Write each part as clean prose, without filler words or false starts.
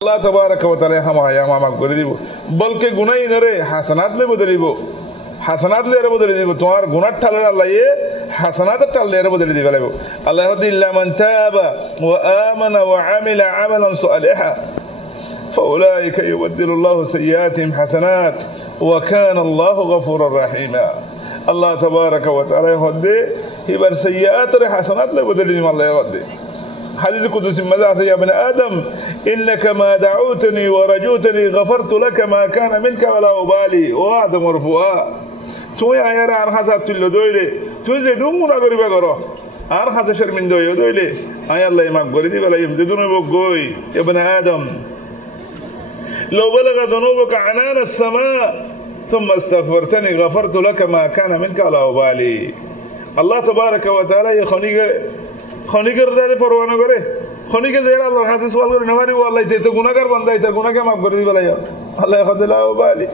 আল্লাহ তাবারাক ওয়া তাআলা হামায়া মাফ করে দিব বলকে গুনাহ নরে হাসানাত লে বদলে দিব হাসানাত লে বদলে দিব তোমার গুনাহ ঠালে আল্লাহ হাসানাত ঠালে বদলে দিবে লাগবে আল্লাহ ইল্লা মান তাবা ওয়া আমানা ওয়া আমিলা আমালান সালিহা فاولئك يبدل الله سيئاتهم حسنات وكان الله غفورا رحيما الله تبارك وتعالى يهدي يبر سيئات حسنات له بدل الله يهدي حديث قدسي ماذا يا ابن آدم إنك ما دعوتني ورجوتني غفرت لك ما كان منك ولا أبالي وعد مرفوعا توي عيار أرخصات تلو دويلي توي زيدون منا غريبا غرو أرخص شر من دويلي أي الله يمك غريبي ولا يمددون بقوي يا ابن آدم لو بلغ ذنوبك عنان السماء ثم استغفرتني غفرت لك ما كان منك ولا أبالي الله تبارك وتعالى يخوني খনিকের দাদে পরোয়ানা করে খনিকে দেয় আল্লাহর কাছে সওয়াল করে নেবারি ও আল্লাহ তো গুনাহগার বান্দা এটা গুনাহকে মাফ করে দিবে লাইয়া আল্লাহ খাদিলা ও বালি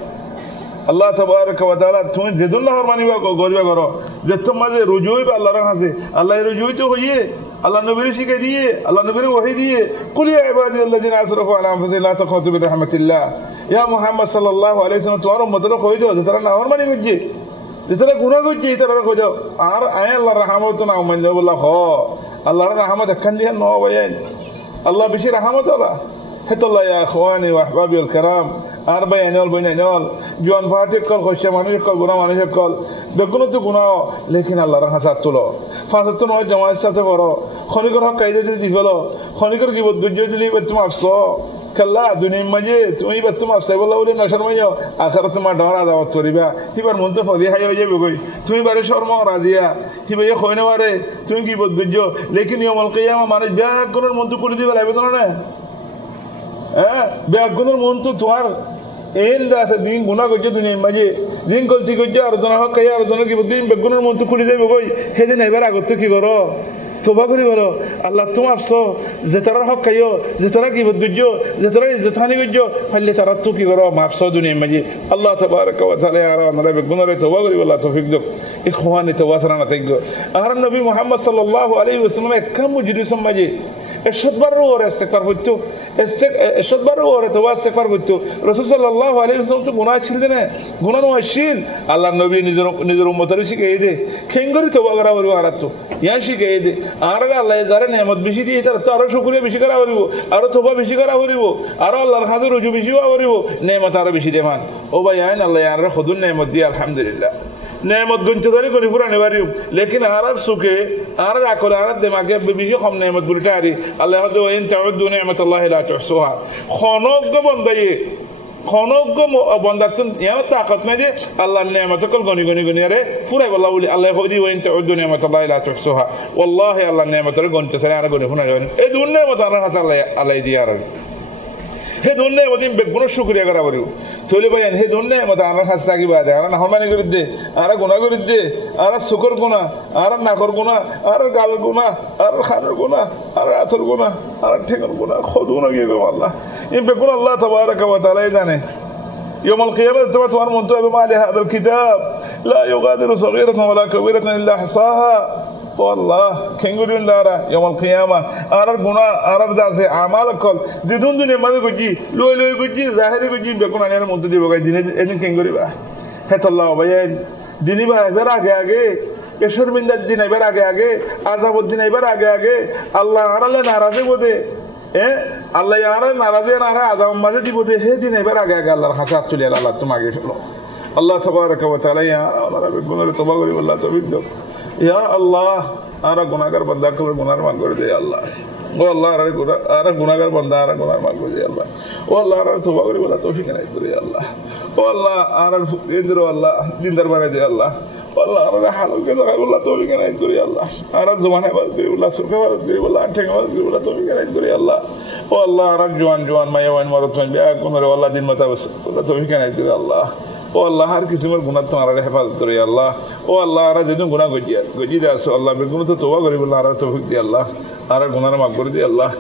আল্লাহ তাবারক ওয়া তাআলা তুমি যেদুল্লাহর মানিবা গরিবা করো যে তোমাদের রুজুই বা আল্লাহর কাছে আল্লাহ রুজুই তো হইয়ে আল্লাহ নবীর শিখাই দিয়ে আল্লাহ নবীর ওহী দিয়ে কুল ইয়া ইবাদিয়াল্লাযিনা আসরাফু আলা আনফুসিহিম লা তাকনাতু মির রাহমাতিল্লাহ ইয়া মুহাম্মদ সাল্লাল্লাহু আলাইহি ওয়াসাল্লাম তোমার উম্মতর কই দাও যারা নাফরমানি মানি করছে যারা গুনাহ করছে তারা কই দাও আর আয় আল্লাহর রহমত না মানলো বল্লাহ আল্লাহর রহমত এখান দিয়ে ন বয়ান আল্লাহ বেশি রহমত আল্লাহ হেতাল্লাহ ইয়া ইখওয়ানি ওয়া আহবাবিল কিরাম আর বাইনাল বাইনাল জোয়ান ফাটিক কল খোশা মানুষ কল গুনাহ মানুষ কল বেগুনো তো গুনাহ লেকিন আল্লাহর হাসাত তুলো ফাসাত নয় জামাত সাথে বড় খনিকর হক কাইদে যদি দিবলো খনিকর কি বদ গুজ্জ দিলি তুমি আফসো কাল্লা দুনিয়ার মাঝে তুমি বা তুমি আফসাই বলা বলে নশর মাঝে আখারাত তোমার ডরা দাওয়াত করিবা হিবার মন তো ফদি হাই হয়ে যাবে কই তুমি বারে শর্মা রাজিয়া হিবা এ কইনা বারে তুমি কি বদ গুজ্জ লেকিন ইয়াউমুল কিয়ামা মানুষ ব্যাগ গুণের মন তো করে দিবে লাগবে তো না হ্যাঁ ব্যাগ গুণের মন তো তোমার এন আছে দিন গুনাহ করছে দুনিয়ার মাঝে দিন গলতি করছে আর জনা হক কাই আর জনা কি দিন ব্যাগ গুণের মন তো করে দেবে কই সেদিন এবার আগত কি করো তোবা করি বলো আল্লাহ তুমি আসছো যে তারা হক খাইও যে তারা কি বুঝ্য যে তারা ইজ্জতহানি বুঝ্য ফাইলে তারা তো কি করো মাফসো দুনিয়ার মাঝে আল্লাহ তাবারক ওয়া তাআলা আর আমরা বেগুনরে তোবা করি বলা তৌফিক দাও ইখওয়ানি তোবা সারা না তাইগো আর নবী মুহাম্মদ সাল্লাল্লাহু আলাইহি ওয়াসাল্লাম একম মুজরিসম মাঝে এশদবার ওর ইস্তিগফার করতে এশদবার ওর তোবা ইস্তিগফার করতে রাসূল সাল্লাল্লাহু আলাইহি ওয়াসাল্লাম তো গুনাহ ছিল না গুনাহ নশীল আল্লাহ নবী নিজের উম্মতের শিখিয়ে দে খেঙ্গরি তোবা করা বলবো আর তো ইয়া শিখিয়ে দে আর আল্লাহ যারা নেয়ামত বেশি দিয়ে তার তো আরো শুকরিয়া বেশি করা হরিব আরো তোবা বেশি করা হরিব আরো আল্লাহর হাতে রুজু বেশি হরিব নেয়ামত আরো বেশি দেমান ও ভাই আইন আল্লাহ আর খুদুন নেয়ামত দিয়ে আলহামদুলিল্লাহ নেয়ামত গনতে ধরে করি পুরা নেবারি লেকিন আর সুখে আর আকল আর দিমাগে বেশি কম নেয়ামত বলতে আরি আল্লাহ হদ ইন তাউদ্দু নি'মাতাল্লাহি লা তুহসুহা খনজ্ঞ বন্দায়ে খনজ্ঞ বন্দাতুন ইয়া তাকাত নাই যে আল্লাহর নেয়ামত কল গনি গনি গনি আরে পুরাই বলা বলি আল্লাহ কইদি ইন তাউদ্দু নি'মাতাল্লাহি লা তুহসুহা ওয়াল্লাহি আল্লাহ নেয়ামতের গনতে সারা আর গনি ফুনা যাবেন এই দুন নেয়ামত আর হাতে আল্লাহ দিয়া আর হে ধন্য মতিম বেগুনো শুকরিয়া করা বলিব চলে ভাই হে ধন্য মত আমার কাছে থাকি বাদে আর না হরমানি করে দে আর গুনাহ করে দে আর শুকর গুনাহ আর নাকর গুনাহ আর গাল গুনাহ আর খানের গুনাহ আর আতর গুনাহ আর ঠিকর গুনাহ খদুনা গিয়ে গো আল্লাহ এই বেগুন আল্লাহ তাবারক ওয়া তাআলা জানে يوم القيامة تبعت منتوب ما لهذا الكتاب لا يغادر صغيرة ولا كبيرة إلا أحصاها والله كنغورين دارا يوم القيامة أرر غنا أرر داسه أعمال كل دون دنيا ما تقولي لو يقولي ظاهري يقولي بيكون علينا منتدي بقى دين كنغوري بقى هت الله بيان ديني بقى بير آگے يشر من الدين بير آگے عذاب الدين بير آگے الله أرلا ناراضي بوده আল্লাহ ইয়ারা নারাজে নারা আযাব মাঝে দিব দে হে দিন এবার আগে আগে আল্লাহর হাতে চলে আল্লাহ তোমাকে ফেলো আল্লাহ তাবারক ওয়া তাআলা ইয়া আল্লাহ বেগুনের তওবা করি আল্লাহ তৌফিক দাও ইয়া আল্লাহ আর গুনাহগার বান্দা কে গুনাহ মাফ করে দে আল্লাহ ও আল্লাহ আর গুনাহগার বান্দা আর গুনাহ মাফ করে দে আল্লাহ ও আল্লাহ আর তওবা করি আল্লাহ তৌফিক এনায়েত করে আল্লাহ ও আল্লাহ আর ইনদির আল্লাহ দিনদার বানাই দে আল্লাহ আল্লাহ আর হালকে জায়গা আল্লাহ তৌফিক এনায়েত করে আল্লাহ আর জবানে বাজ করে আল্লাহ সুরকে বাজ করে আল্লাহ ঠেঙ্গে বাজ করে আল্লাহ তৌফিক এনায়েত করে আল্লাহ ও আল্লাহ আর জওয়ান মায়াওয়ান মারত বিয়া কোনরে আল্লাহ দিন মতাবস আল্লাহ তৌফিক এনায়েত করে আল্লাহ ও আল্লাহ হর কিসমের গুনাহ তোমার হেফাজত করে আল্লাহ ও আল্লাহ আর যেদিন গুনাহ গজি দে আসো আল্লাহ বেগুন তো তওবা করি আল্লাহ আর তৌফিক দি আল্লাহ আর গুনাহ মাফ করে দি আল্লাহ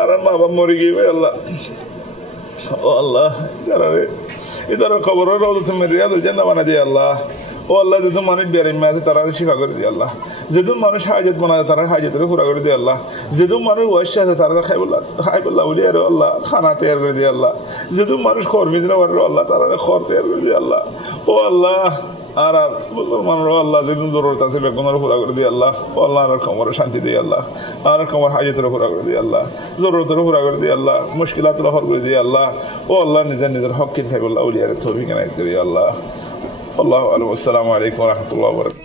আর মা বাবা মরে গিয়ে আল্লাহ ও আল্লাহ ইদারে কবরের রওজাতুল মিন রিয়াদুল জান্নাহ বানা দি আল্লাহ ও আল্লাহ যেদিন মানুষ বেড়াইমা আছে তারা শিফা করে দিয়ে আল্লাহ, যেদিন মানুষ হাজত বানায় তারা হাজতের পুরা করে দিয়ে আল্লাহ, যেদিন মানুষ ওয়াইসা আছে তারা খাইবুল্লাহ বলি আর আল্লাহ খানা তৈরি করে দিয়ে আল্লাহ, যেদিন মানুষ খরমি দিনে পারো আল্লাহ তারা খর তৈরি করে দিয়ে আল্লাহ। ও আল্লাহ আর মুসলমানরা আল্লাহ যেদিন জরুরত আছে বেগুনের পুরা করে দিয়ে আল্লাহ, ও আল্লাহ আর কমর শান্তি দিয়ে আল্লাহ, আর কমর হাজতের পুরা করে দিয়ে আল্লাহ, জরুরতের পুরা করে দিয়ে আল্লাহ, মুশকিলাতের হর করে দিয়ে আল্লাহ। ও আল্লাহ নিজের হক কি খাইবুল্লাহ উলিয়ারে তৌফিক এনায়েত করি আল্লাহ। আল্লাহু আলাইহি ওয়া সাল্লামু আলাইকুম ওয়া রাহমাতুল্লাহি ওয়া বারাকাতুহু।